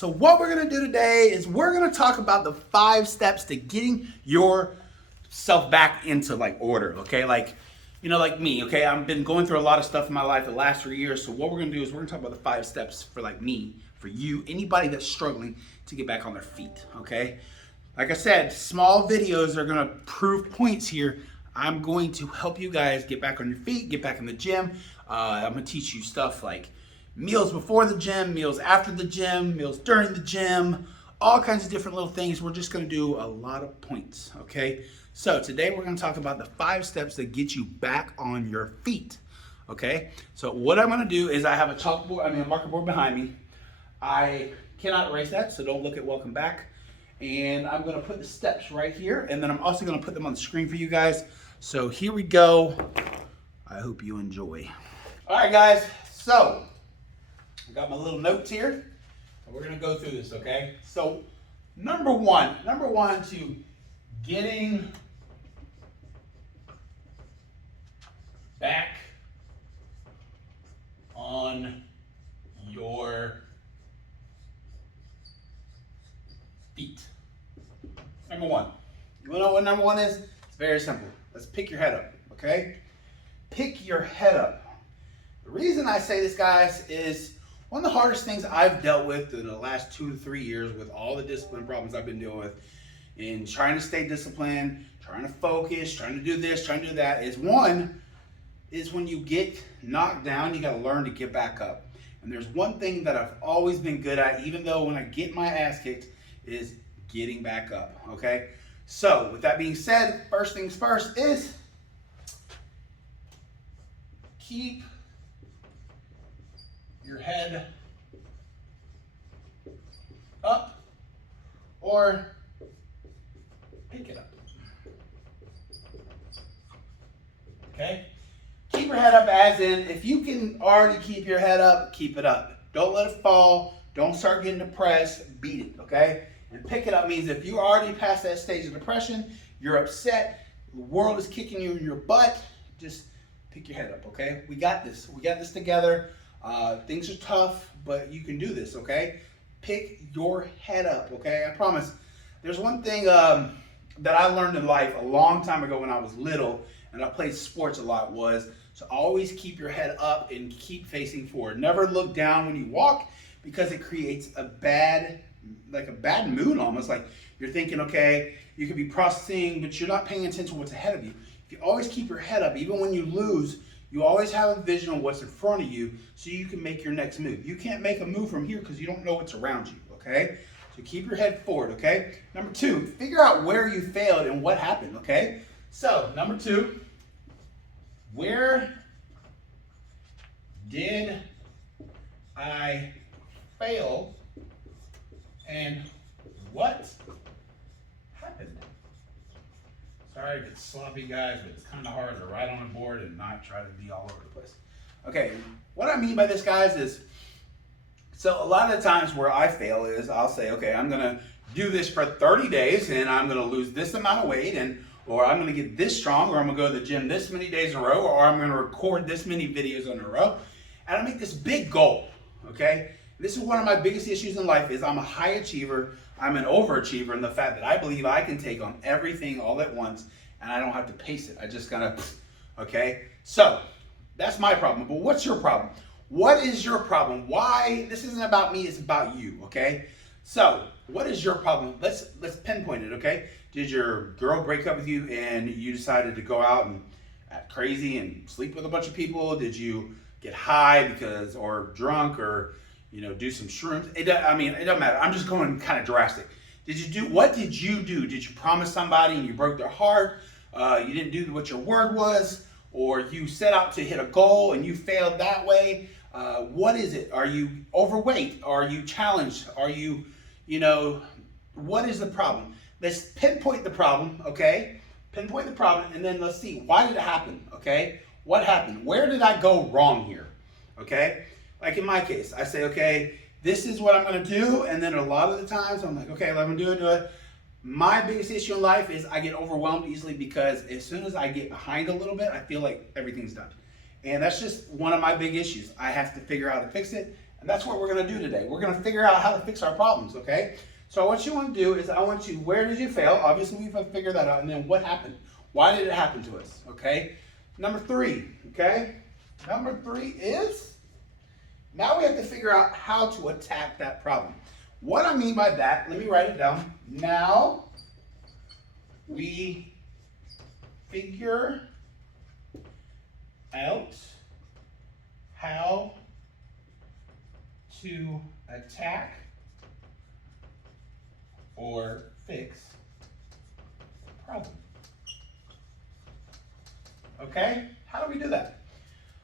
So what we're gonna do today is we're gonna talk about the 5 steps to getting yourself back into like order, okay? Like, like me, okay? I've been going through a lot of stuff in my life the last 3 years. So what we're gonna do is we're gonna talk about the 5 steps for like me, for you, anybody that's struggling to get back on their feet, okay? Like I said, small videos are gonna prove points here. I'm going to help you guys get back on your feet, get back in the gym. I'm gonna teach you stuff like meals before the gym, meals after the gym, meals during the gym, all kinds of different little things. We're just gonna do a lot of points, okay? So today we're gonna talk about the 5 steps that get you back on your feet, okay? So what I'm gonna do is I have a marker board behind me. I cannot erase that, so don't look at welcome back. And I'm gonna put the steps right here, and then I'm also gonna put them on the screen for you guys. So here we go. I hope you enjoy. All right, guys, so I got my little notes here, and we're gonna go through this, okay? So number one to getting back on your feet. Number one. You wanna know what number one is? It's very simple. Let's pick your head up, okay? Pick your head up. The reason I say this, guys, is one of the hardest things I've dealt with in the last 2 to 3 years with all the discipline problems I've been dealing with in trying to stay disciplined, trying to focus, trying to do this, trying to do that, is when you get knocked down, you gotta learn to get back up. And there's one thing that I've always been good at, even though when I get my ass kicked, is getting back up, okay? So with that being said, first things first is keep your head up or pick it up. Okay? Keep your head up as in, if you can already keep your head up, keep it up. Don't let it fall. Don't start getting depressed. Beat it, okay? And pick it up means if you're already past that stage of depression, you're upset, the world is kicking you in your butt, just pick your head up, okay? We got this. We got this together. Things are tough, but you can do this, okay? Pick your head up, okay? I promise. There's one thing that I learned in life a long time ago when I was little, and I played sports a lot, was to always keep your head up and keep facing forward. Never look down when you walk, because it creates a bad mood almost. Like you're thinking, okay, you could be processing, but you're not paying attention to what's ahead of you. If you always keep your head up, even when you lose, you always have a vision of what's in front of you so you can make your next move. You can't make a move from here because you don't know what's around you, okay? So keep your head forward, okay? Number 2, figure out where you failed and what happened, okay? So, number 2, where did I fail and what happened? Sorry if it's sloppy, guys, but it's kind of hard to write on a board and not try to be all over the place. Okay, what I mean by this, guys, is so a lot of the times where I fail is I'll say, okay, I'm gonna do this for 30 days and I'm gonna lose this amount of weight, or I'm gonna get this strong, or I'm gonna go to the gym this many days in a row, or I'm gonna record this many videos in a row, and I make this big goal, okay? This is one of my biggest issues in life is I'm a high achiever, I'm an overachiever in the fact that I believe I can take on everything all at once and I don't have to pace it. I just gotta, okay? So that's my problem, but what's your problem? What is your problem? Why? This isn't about me, it's about you, okay? So what is your problem? Let's pinpoint it, okay? Did your girl break up with you and you decided to go out and act crazy and sleep with a bunch of people? Did you get high or drunk, or do some shrooms? It doesn't matter. I'm just going kind of drastic. What did you do? Did you promise somebody and you broke their heart? You didn't do what your word was, or you set out to hit a goal and you failed that way? What is it? Are you overweight? Are you challenged? Are you, what is the problem? Let's pinpoint the problem, okay? Pinpoint the problem, and then let's see, why did it happen, okay? What happened? Where did I go wrong here, okay? Like in my case, I say, okay, this is what I'm gonna do, and then a lot of the times I'm like, okay, I'm gonna do it. My biggest issue in life is I get overwhelmed easily, because as soon as I get behind a little bit, I feel like everything's done. And that's just one of my big issues. I have to figure out how to fix it, And that's what we're gonna do today. We're gonna figure out how to fix our problems, okay? So what you wanna do is where did you fail? Obviously we've figured that out, and then what happened? Why did it happen to us, okay? Number 3, okay? Number 3 is, now we have to figure out how to attack that problem. What I mean by that, let me write it down. Now we figure out how to attack or fix problem. Okay? How do we do that?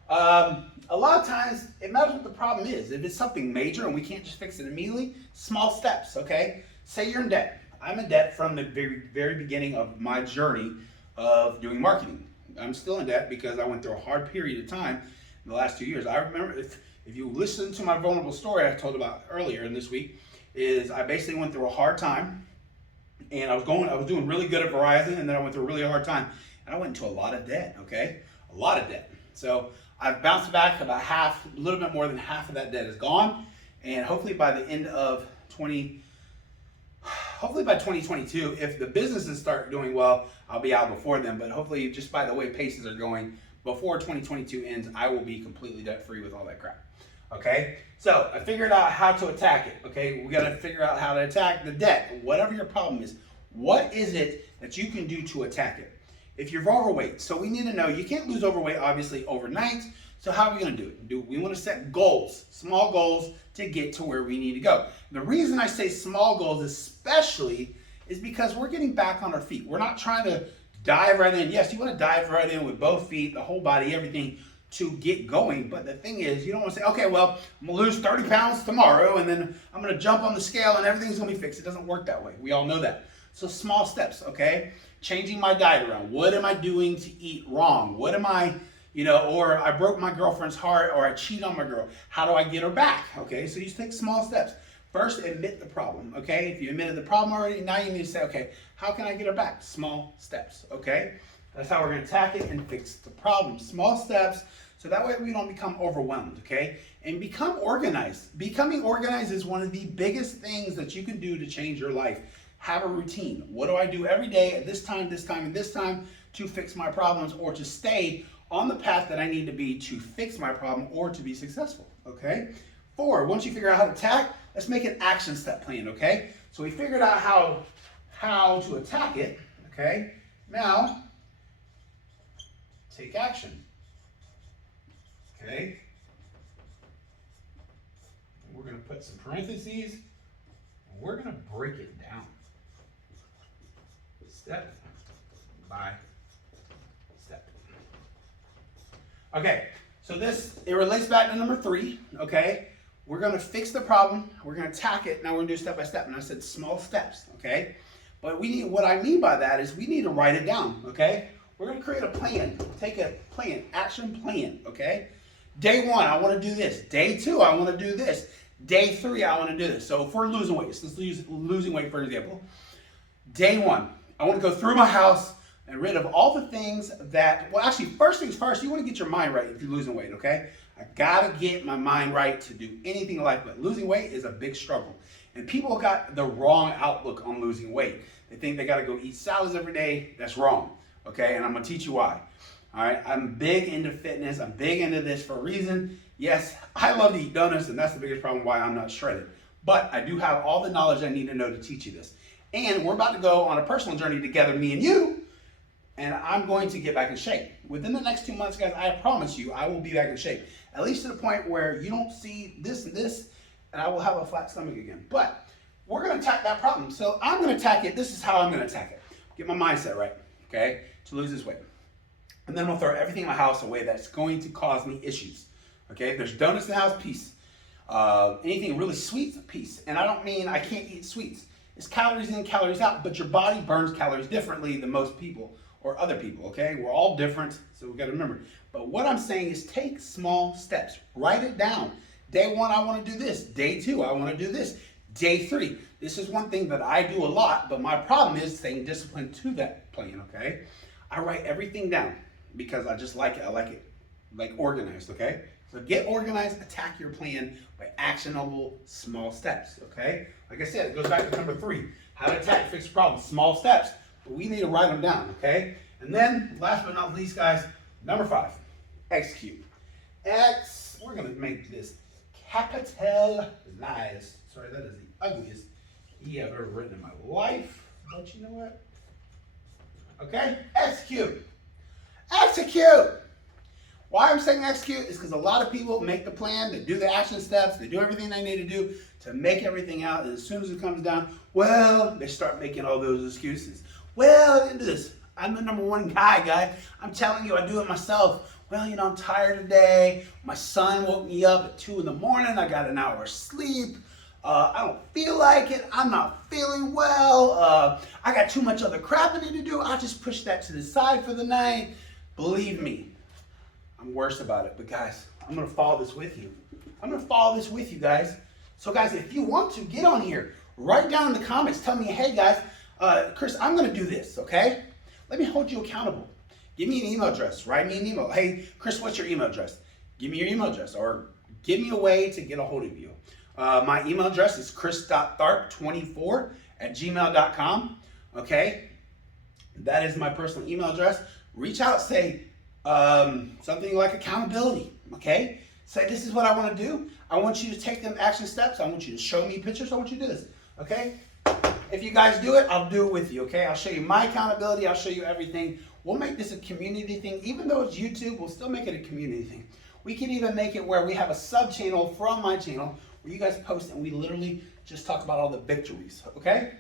A lot of times, it matters what the problem is. If it's something major and we can't just fix it immediately, small steps, okay? Say you're in debt. I'm in debt from the very, very beginning of my journey of doing marketing. I'm still in debt because I went through a hard period of time in the last 2 years. I remember, if you listen to my vulnerable story I told about earlier in this week, is I basically went through a hard time, and I was doing really good at Verizon, and then I went through a really hard time, and I went into a lot of debt, okay? A lot of debt. So I've bounced back about half, a little bit more than half of that debt is gone, and hopefully by the end of 2022, if the businesses start doing well, I'll be out before them, but hopefully just by the way paces are going, before 2022 ends, I will be completely debt-free with all that crap. Okay, so I figured out how to attack it. Okay, we got to figure out how to attack the debt. Whatever your problem is, what is it that you can do to attack it? If you're overweight, so we need to know, you can't lose overweight obviously overnight. So how are we going to do it? We want to set goals, small goals to get to where we need to go. The reason I say small goals especially is because we're getting back on our feet. We're not trying to dive right in. Yes, you want to dive right in with both feet, the whole body, everything, to get going. But the thing is, you don't want to say, okay, well, I'm going to lose 30 pounds tomorrow, and then I'm going to jump on the scale and everything's going to be fixed. It doesn't work that way. We all know that. So small steps, okay? Changing my diet around. What am I doing to eat wrong? What am I, or I broke my girlfriend's heart, or I cheat on my girl. How do I get her back? Okay, so you take small steps. First, admit the problem, okay? If you admitted the problem already, now you need to say, okay, how can I get her back? Small steps, okay? That's how we're going to attack it and fix the problem. Small steps, so that way we don't become overwhelmed, okay? And become organized. Becoming organized is one of the biggest things that you can do to change your life. Have a routine. What do I do every day at this time, and this time to fix my problems, or to stay on the path that I need to be to fix my problem or to be successful, okay? 4, once you figure out how to attack, let's make an action step plan, okay? So we figured out how to attack it, okay? Now, take action, okay? We're going to put some parentheses, and we're going to break it down. Step by step. Okay, so it relates back to number 3, okay? We're going to fix the problem, we're going to attack it, now we're going to do step by step, and I said small steps, okay? But what I mean by that is we need to write it down, okay? We're going to create a plan, take a plan, action plan, okay? Day 1, I want to do this. Day 2, I want to do this. Day 3, I want to do this. So if we're losing weight, let's use losing weight for example. Day 1, I want to go through my house and rid of all the things that, well, actually, first things first, you want to get your mind right if you're losing weight, okay? I got to get my mind right to do anything in life, but losing weight is a big struggle. And people got the wrong outlook on losing weight. They think they got to go eat salads every day. That's wrong, okay? And I'm going to teach you why. All right, I'm big into fitness. I'm big into this for a reason. Yes, I love to eat donuts, and that's the biggest problem why I'm not shredded. But I do have all the knowledge I need to know to teach you this. And we're about to go on a personal journey together, me and you, and I'm going to get back in shape. Within the next 2 months, guys, I promise you, I will be back in shape. At least to the point where you don't see this and this, and I will have a flat stomach again. But we're going to attack that problem. So I'm going to attack it. This is how I'm going to attack it. Get my mindset right, okay, to lose this weight. And then I'm going to throw everything in my house away that's going to cause me issues, okay? If there's donuts in the house, peace. Anything really sweet, peace. And I don't mean I can't eat sweets. It's calories in, calories out, but your body burns calories differently than most people or other people, okay? We're all different, so we've got to remember. But what I'm saying is take small steps. Write it down. Day 1, I want to do this. Day 2, I want to do this. Day 3, this is one thing that I do a lot, but my problem is staying disciplined to that plan, okay? I write everything down because I just like it. I like it like organized, okay? So get organized, attack your plan by actionable small steps, okay? Like I said, it goes back to number 3. How to attack, fix problems, small steps. But we need to write them down, okay? And then, last but not least, guys, number 5, execute. We're gonna make this capitalized. Sorry, that is the ugliest E I've ever written in my life. But you know what? Okay, execute. Execute. Why I'm saying execute is because a lot of people make the plan, they do the action steps, they do everything they need to do to make everything out, and as soon as it comes down, well, they start making all those excuses. Well, I didn't do this. I'm the number 1 guy, guys. I'm telling you, I do it myself. Well, you know, I'm tired today. My son woke me up at 2 in the morning. I got an hour of sleep. I don't feel like it. I'm not feeling well. I got too much other crap I need to do. I'll just push that to the side for the night. Believe me, I'm worse about it. But guys, I'm going to follow this with you. I'm going to follow this with you, guys. So guys, if you want to, get on here. Write down in the comments. Tell me, hey, guys, Chris, I'm going to do this, okay? Let me hold you accountable. Give me an email address. Write me an email. Hey, Chris, what's your email address? Give me your email address, or give me a way to get a hold of you. My email address is Chris.Tharpe24@gmail.com. Okay? That is my personal email address. Reach out, say something like accountability. Okay? Say, this is what I want to do. I want you to take them action steps. I want you to show me pictures. I want you to do this. Okay? If you guys do it, I'll do it with you. Okay? I'll show you my accountability. I'll show you everything. We'll make this a community thing. Even though it's YouTube, we'll still make it a community thing. We can even make it where we have a sub channel from my channel where you guys post and we literally just talk about all the victories, okay?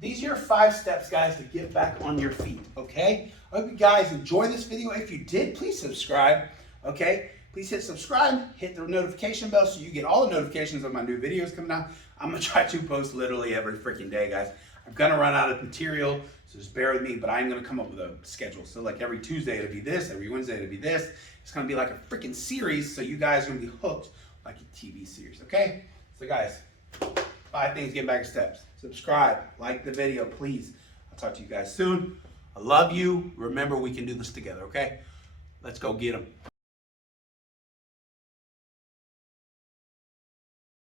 These are your 5 steps, guys, to get back on your feet, okay? I hope you guys enjoyed this video. If you did, please subscribe, okay? Please hit subscribe, hit the notification bell so you get all the notifications of my new videos coming out. I'm gonna try to post literally every freaking day, guys. I'm gonna run out of material, so just bear with me, but I'm gonna come up with a schedule. So like every Tuesday it'll be this, every Wednesday it'll be this. It's gonna be like a freaking series, so you guys are gonna be hooked like a TV series, okay? So guys, 5 things, get back to steps. Subscribe, like the video, please. I'll talk to you guys soon. I love you. Remember, we can do this together, okay? Let's go get them.